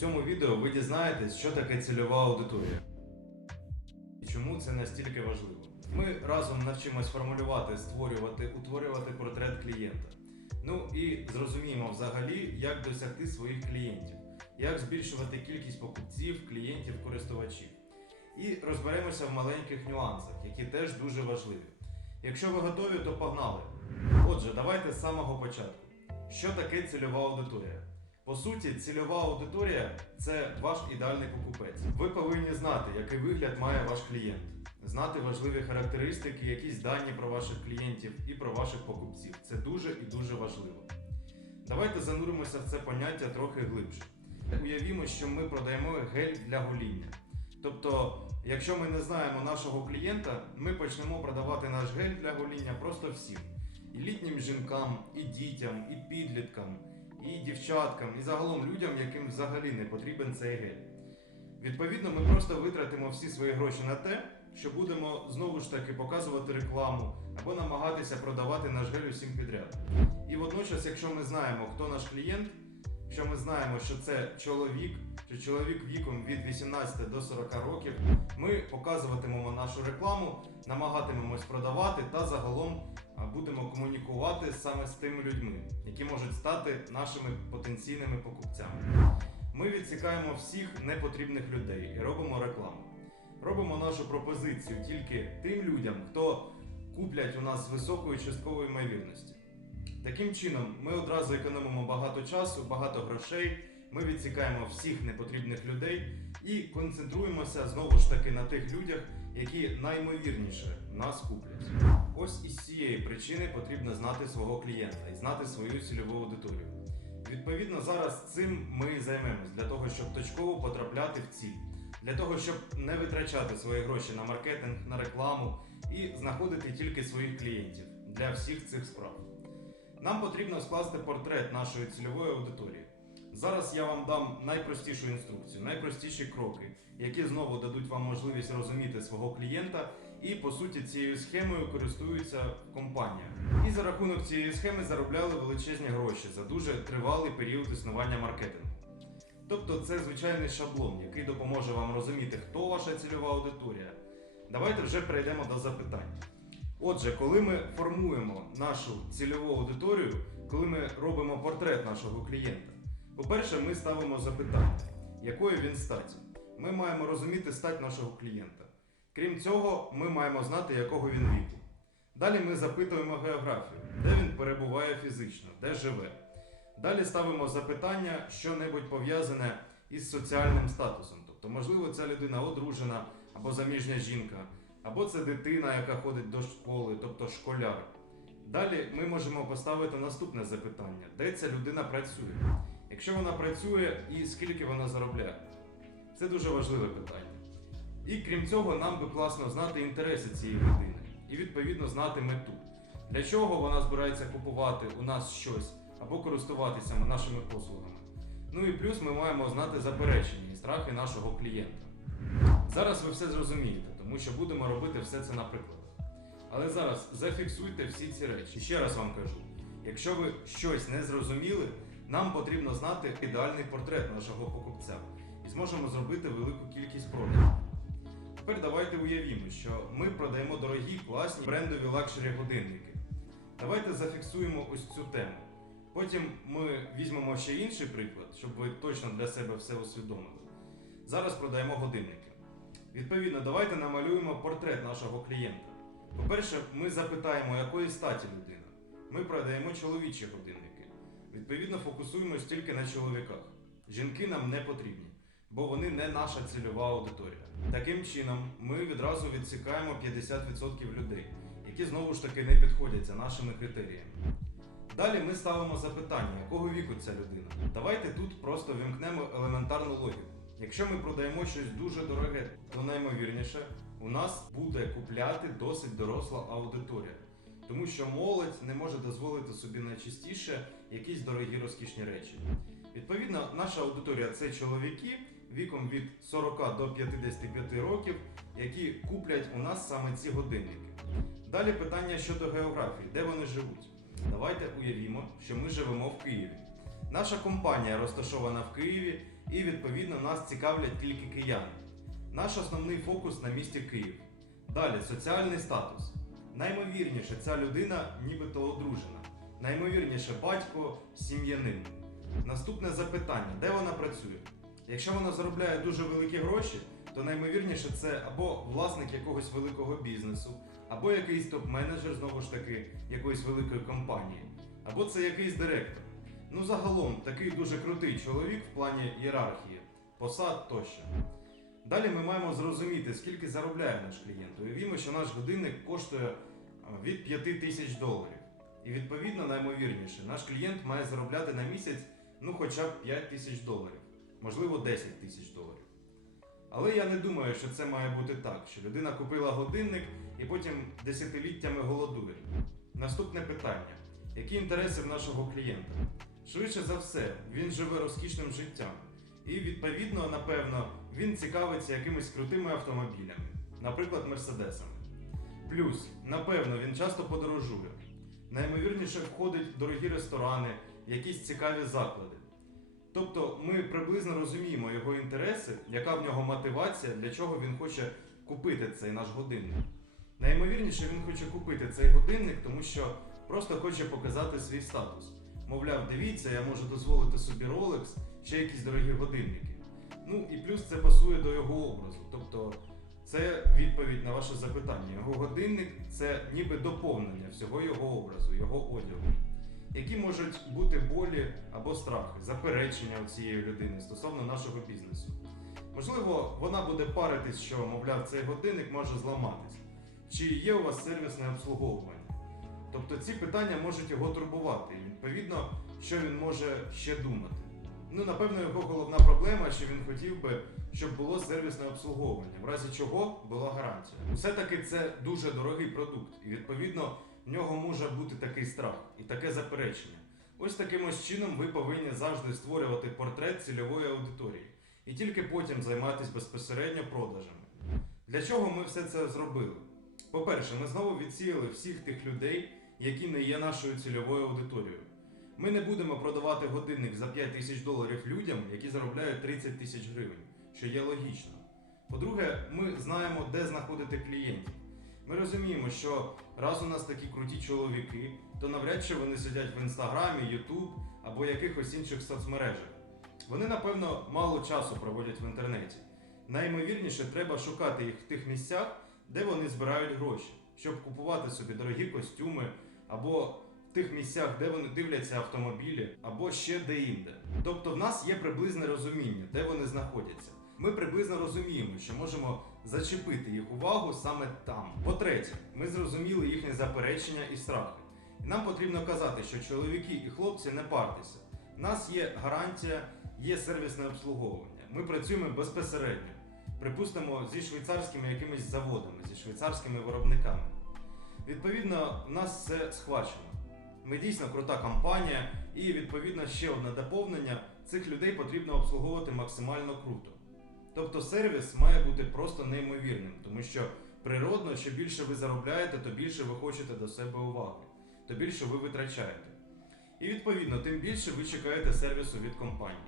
цьому відео ви дізнаєтесь, що таке цільова аудиторія і чому це настільки важливо. Ми разом навчимось формулювати, створювати, утворювати портрет клієнта. Ну і зрозуміємо взагалі, як досягти своїх клієнтів, як збільшувати кількість покупців, клієнтів, користувачів. І розберемося в маленьких нюансах, які теж дуже важливі. Якщо ви готові, то погнали. Отже, давайте з самого початку. Що таке цільова аудиторія? По суті, цільова аудиторія це ваш ідеальний покупець. Ви повинні знати, який вигляд має ваш клієнт, знати важливі характеристики, якісь дані про ваших клієнтів і про ваших покупців. Це дуже і дуже важливо. Давайте зануримося в це поняття трохи глибше. Уявімо, що ми продаємо гель для гоління. Тобто, якщо ми не знаємо нашого клієнта, ми почнемо продавати наш гель для гоління просто всім. І літнім жінкам, і дітям, і підліткам, і дівчаткам, і загалом людям, яким взагалі не потрібен цей гель. Відповідно, ми просто витратимо всі свої гроші на те, що будемо знову ж таки показувати рекламу або намагатися продавати наш гель усім підряд. І водночас, якщо ми знаємо, хто наш клієнт, якщо ми знаємо, що це чоловік, чи чоловік віком від 18 до 40 років, ми показуватимемо нашу рекламу, намагатимемось продавати та загалом будемо комунікувати саме з тими людьми, які можуть стати нашими потенційними покупцями. Ми відсікаємо всіх непотрібних людей і робимо рекламу. Робимо нашу пропозицію тільки тим людям, хто куплять у нас з високою частковою ймовірністю. Таким чином, ми одразу економимо багато часу, багато грошей. Ми відсікаємо всіх непотрібних людей і концентруємося знову ж таки на тих людях, які наймовірніше нас куплять. Ось із цієї причини потрібно знати свого клієнта і знати свою цільову аудиторію. Відповідно, зараз цим ми і займемось для того, щоб точково потрапляти в ціль, для того, щоб не витрачати свої гроші на маркетинг, на рекламу і знаходити тільки своїх клієнтів для всіх цих справ. Нам потрібно скласти портрет нашої цільової аудиторії. Зараз я вам дам найпростішу інструкцію, найпростіші кроки, які знову дадуть вам можливість розуміти свого клієнта і по суті цією схемою користуються компанія. І за рахунок цієї схеми заробляли величезні гроші за дуже тривалий період існування маркетингу. Тобто це звичайний шаблон, який допоможе вам розуміти, хто ваша цільова аудиторія. Давайте вже перейдемо до запитань. Отже, коли ми формуємо нашу цільову аудиторію, коли ми робимо портрет нашого клієнта, по-перше, ми ставимо запитання, якої він статі. Ми маємо розуміти стать нашого клієнта. Крім цього, ми маємо знати, якого він віку. Далі ми запитуємо географію, де він перебуває фізично, де живе. Далі ставимо запитання, що-небудь пов'язане із соціальним статусом. Тобто, можливо, ця людина одружена або заміжня жінка, або це дитина, яка ходить до школи, тобто школяр. Далі ми можемо поставити наступне запитання: де ця людина працює? Якщо вона працює і скільки вона заробляє? Це дуже важливе питання. І крім цього, нам би класно знати інтереси цієї людини і відповідно знати мету. Для чого вона збирається купувати у нас щось або користуватися нашими послугами. Ну і плюс ми маємо знати заперечення і страхи нашого клієнта. Зараз ви все зрозумієте, тому що будемо робити все це на прикладах. Але зараз зафіксуйте всі ці речі. І ще раз вам кажу: якщо ви щось не зрозуміли, нам потрібно знати ідеальний портрет нашого покупця і зможемо зробити велику кількість продажів. Тепер давайте уявімо, що ми продаємо дорогі, класні брендові лакшері годинники. Давайте зафіксуємо ось цю тему. Потім ми візьмемо ще інший приклад, щоб ви точно для себе все усвідомили. Зараз продаємо годинники. Відповідно, давайте намалюємо портрет нашого клієнта. По-перше, ми запитаємо, якої статі людина. Ми продаємо чоловічі годинники. Відповідно, фокусуємось тільки на чоловіках. Жінки нам не потрібні, бо вони не наша цільова аудиторія. Таким чином, ми відразу відсікаємо 50% людей, які знову ж таки не підходять за нашими критеріями. Далі ми ставимо запитання, якого віку ця людина. Давайте тут просто вімкнемо елементарну логіку. Якщо ми продаємо щось дуже дороге, то наймовірніше у нас буде купляти досить доросла аудиторія. Тому що молодь не може дозволити собі найчастіше якісь дорогі розкішні речі. Відповідно, наша аудиторія це чоловіки віком від 40 до 55 років, які куплять у нас саме ці годинники. Далі питання щодо географії, де вони живуть. Давайте уявімо, що ми живемо в Києві. Наша компанія розташована в Києві, і відповідно нас цікавлять тільки кияни. Наш основний фокус на місті Київ. Далі соціальний статус. Наймовірніше, ця людина нібито одружена. Наймовірніше батько сім'янин. Наступне запитання: де вона працює? Якщо вона заробляє дуже великі гроші, то наймовірніше це або власник якогось великого бізнесу, або якийсь топ-менеджер знову ж таки якоїсь великої компанії, або це якийсь директор. Ну загалом такий дуже крутий чоловік в плані ієрархії, посад тощо. Далі ми маємо зрозуміти, скільки заробляє наш клієнт. Уявімо, що наш годинник коштує від 5 тисяч доларів. І відповідно, наймовірніше, наш клієнт має заробляти на місяць ну хоча б 5 тисяч доларів, можливо 10 тисяч доларів. Але я не думаю, що це має бути так, що людина купила годинник і потім десятиліттями голодує. Наступне питання: які інтереси в нашого клієнта? Швидше за все, він живе розкішним життям. І відповідно, напевно, він цікавиться якимись крутими автомобілями, наприклад, мерседесами. Плюс, напевно, він часто подорожує. Наймовірніше входить в дорогі ресторани, якісь цікаві заклади. Тобто ми приблизно розуміємо його інтереси, яка в нього мотивація, для чого він хоче купити цей наш годинник. Наймовірніше, він хоче купити цей годинник, тому що просто хоче показати свій статус. Мовляв, дивіться, я можу дозволити собі Rolex, ще якісь дорогі годинники. Ну і плюс це пасує до його образу. Тобто це відповідь на ваше запитання. Його годинник це ніби доповнення всього його образу, його одягу. Які можуть бути болі або страхи, заперечення у цієї людини стосовно нашого бізнесу? Можливо, вона буде паритись, що, мовляв, цей годинник може зламатись. Чи є у вас сервісне обслуговування? Тобто ці питання можуть його турбувати, і відповідно, що він може ще думати. Ну, напевно, його головна проблема, що він хотів би, щоб було сервісне обслуговування, в разі чого була гарантія. Все-таки це дуже дорогий продукт, і відповідно в нього може бути такий страх і таке заперечення. Ось таким ось чином ви повинні завжди створювати портрет цільової аудиторії і тільки потім займатися безпосередньо продажами. Для чого ми все це зробили? По-перше, ми знову відсіяли всіх тих людей, які не є нашою цільовою аудиторією. Ми не будемо продавати годинник за 5 тисяч доларів людям, які заробляють 30 тисяч гривень, що є логічно. По-друге, ми знаємо, де знаходити клієнтів. Ми розуміємо, що раз у нас такі круті чоловіки, то навряд чи вони сидять в інстаграмі, Ютуб або якихось інших соцмережах. Вони, напевно, мало часу проводять в інтернеті. Наймовірніше, треба шукати їх в тих місцях, де вони збирають гроші, щоб купувати собі дорогі костюми, або в тих місцях, де вони дивляться автомобілі, або ще де-інде. Тобто в нас є приблизне розуміння, де вони знаходяться. Ми приблизно розуміємо, що можемо зачепити їх увагу саме там. По-третє, ми зрозуміли їхні заперечення і страхи. І нам потрібно казати, що чоловіки і хлопці не партеся. У нас є гарантія, є сервісне обслуговування. Ми працюємо безпосередньо. Припустимо, зі швейцарськими якимись заводами, зі швейцарськими виробниками. Відповідно, в нас все схвачено. Ми дійсно крута компанія, і відповідно ще одне доповнення: цих людей потрібно обслуговувати максимально круто. Тобто сервіс має бути просто неймовірним, тому що природно, що більше ви заробляєте, то більше ви хочете до себе уваги, то більше ви витрачаєте. І відповідно, тим більше ви чекаєте сервісу від компанії.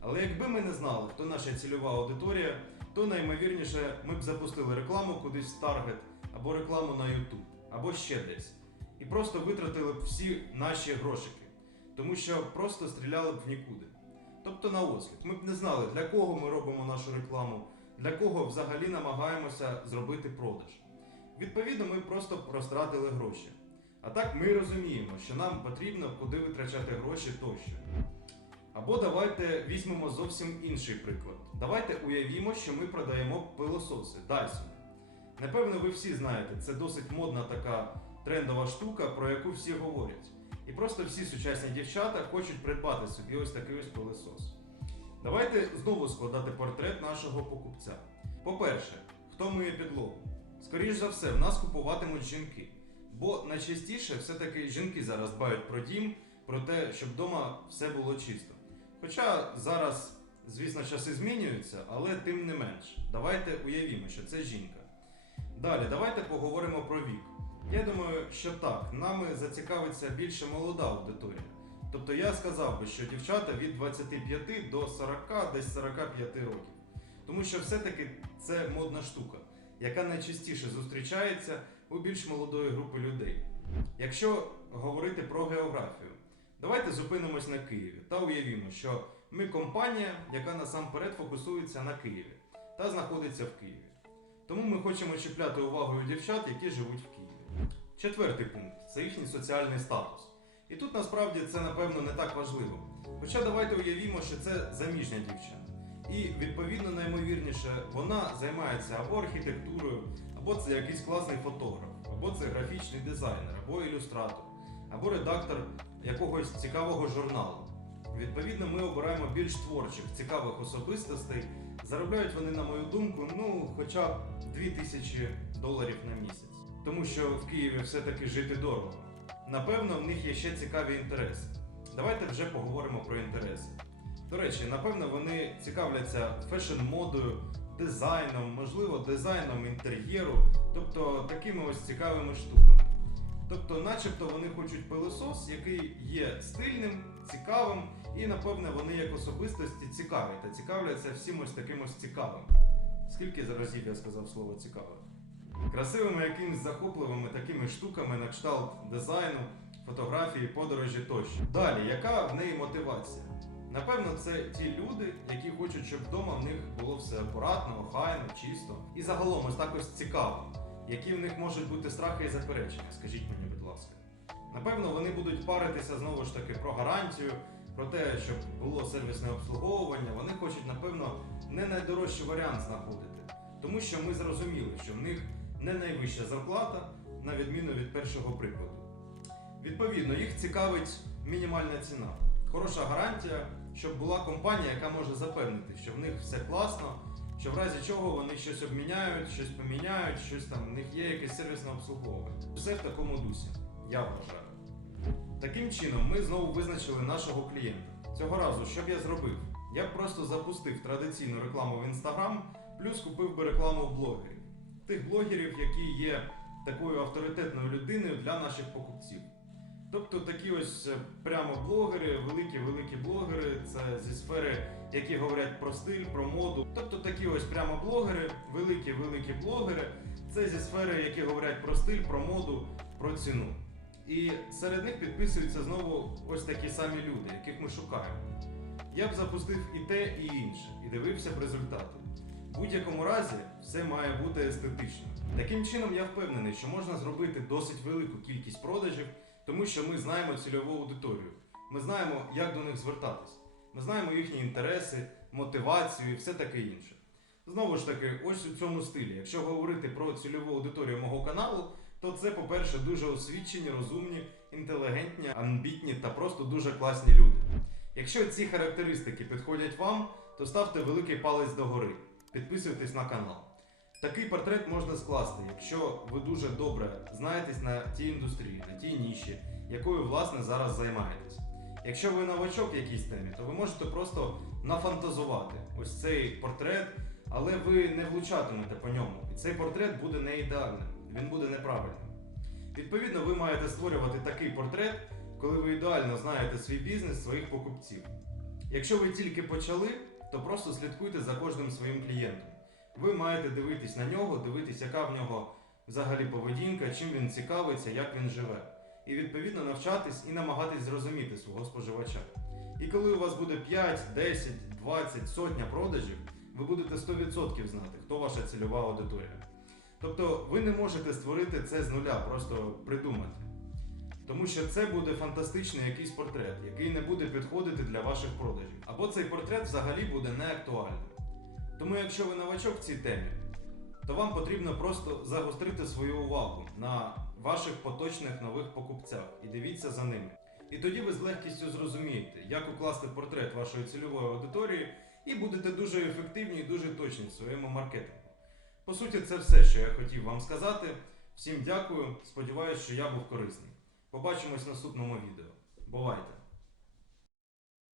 Але якби ми не знали, хто наша цільова аудиторія, то наймовірніше ми б запустили рекламу кудись в Target, або рекламу на YouTube, або ще десь. І просто витратили б всі наші грошики, тому що просто стріляли б в нікуди. Тобто на осліп. Ми б не знали, для кого ми робимо нашу рекламу, для кого взагалі намагаємося зробити продаж. Відповідно, ми просто розтратили гроші. А так ми розуміємо, що нам потрібно куди витрачати гроші тощо. Або давайте візьмемо зовсім інший приклад. Давайте уявімо, що ми продаємо пилососи Dyson. Напевно, ви всі знаєте, це досить модна така трендова штука, про яку всі говорять. І просто всі сучасні дівчата хочуть придбати собі ось такий ось пилосос. Давайте знову складати портрет нашого покупця. По-перше, хто миє підлогу? Скоріш за все, в нас купуватимуть жінки. Бо найчастіше все-таки жінки зараз дбають про дім, про те, щоб вдома все було чисто. Хоча зараз, звісно, часи змінюються, але тим не менш, давайте уявімо, що це жінка. Далі, давайте поговоримо про вік. Я думаю, що так, нами зацікавиться більше молода аудиторія. Тобто я сказав би, що дівчата від 25 до 40, десь 45 років. Тому що все-таки це модна штука, яка найчастіше зустрічається у більш молодої групи людей. Якщо говорити про географію, давайте зупинимось на Києві та уявімо, що ми компанія, яка насамперед фокусується на Києві та знаходиться в Києві. Тому ми хочемо чіпляти увагу дівчат, які живуть в Києві. Четвертий пункт це їхній соціальний статус. І тут насправді це напевно не так важливо. Хоча давайте уявімо, що це заміжня дівчина. І відповідно наймовірніше вона займається або архітектурою, або це якийсь класний фотограф, або це графічний дизайнер, або ілюстратор, або редактор якогось цікавого журналу. Відповідно, ми обираємо більш творчих, цікавих особистостей. Заробляють вони, на мою думку, ну хоча б 2000 доларів на місяць. Тому що в Києві все-таки жити дорого. Напевно, в них є ще цікаві інтереси. Давайте вже поговоримо про інтереси. До речі, напевно, вони цікавляться фешн-модою, дизайном, можливо, дизайном інтер'єру, тобто такими ось цікавими штуками. Тобто, начебто вони хочуть пилосос, який є стильним, цікавим, і напевне вони як особистості цікаві та цікавляться всім ось таким ось цікавим. Скільки разів я сказав слово цікаве? Красивими якимись захопливими такими штуками на кшталт дизайну, фотографії, подорожі тощо. Далі, яка в неї мотивація? Напевно, це ті люди, які хочуть, щоб вдома в них було все акуратно, охайно, чисто і загалом ось так ось цікаво. Які в них можуть бути страхи і заперечення, скажіть мені, будь ласка. Напевно, вони будуть паритися знову ж таки про гарантію, про те, щоб було сервісне обслуговування. Вони хочуть, напевно, не найдорожчий варіант знаходити. Тому що ми зрозуміли, що в них не найвища зарплата, на відміну від першого прикладу. Відповідно, їх цікавить мінімальна ціна, хороша гарантія, щоб була компанія, яка може запевнити, що в них все класно, що в разі чого вони щось обміняють, щось поміняють, щось там, в них є якесь сервісне обслуговування. Все в такому дусі, я вважаю. Таким чином, ми знову визначили нашого клієнта. Цього разу, що б я зробив? Я б просто запустив традиційну рекламу в Instagram, плюс купив би рекламу в блогерів. Тих блогерів, які є такою авторитетною людиною для наших покупців. Тобто такі ось е, прямо блогери, великі-великі блогери, це зі сфери, які говорять про стиль, про моду. Тобто такі ось прямо блогери, великі-великі блогери, це зі сфери, які говорять про стиль, про моду, про ціну. І серед них підписуються знову ось такі самі люди, яких ми шукаємо. Я б запустив і те, і інше, і дивився б результати. В будь-якому разі все має бути естетично. Таким чином, я впевнений, що можна зробити досить велику кількість продажів, тому що ми знаємо цільову аудиторію. Ми знаємо, як до них звертатись. Ми знаємо їхні інтереси, мотивацію і все таке інше. Знову ж таки, ось у цьому стилі. Якщо говорити про цільову аудиторію мого каналу, то це, по-перше, дуже освічені, розумні, інтелігентні, амбітні та просто дуже класні люди. Якщо ці характеристики підходять вам, то ставте великий палець догори, підписуйтесь на канал. Такий портрет можна скласти, якщо ви дуже добре знаєтесь на тій індустрії, на тій ніші, якою власне зараз займаєтесь. Якщо ви новачок в якійсь темі, то ви можете просто нафантазувати ось цей портрет, але ви не влучатимете по ньому. І цей портрет буде не ідеальним, він буде неправильним. Відповідно, ви маєте створювати такий портрет, коли ви ідеально знаєте свій бізнес, своїх покупців. Якщо ви тільки почали, то просто слідкуйте за кожним своїм клієнтом. Ви маєте дивитись на нього, дивитись, яка в нього взагалі поведінка, чим він цікавиться, як він живе. І відповідно навчатись і намагатись зрозуміти свого споживача. І коли у вас буде 5, 10, 20, сотня продажів, ви будете 100% знати, хто ваша цільова аудиторія. Тобто ви не можете створити це з нуля, просто придумати. Тому що це буде фантастичний якийсь портрет, який не буде підходити для ваших продажів. Або цей портрет взагалі буде неактуальним. Тому якщо ви новачок в цій темі, то вам потрібно просто загострити свою увагу на ваших поточних нових покупцях і дивіться за ними. І тоді ви з легкістю зрозумієте, як укласти портрет вашої цільової аудиторії, і будете дуже ефективні і дуже точні в своєму маркетингу. По суті, це все, що я хотів вам сказати. Всім дякую. Сподіваюсь, що я був корисний. Побачимось в наступному відео. Бувайте!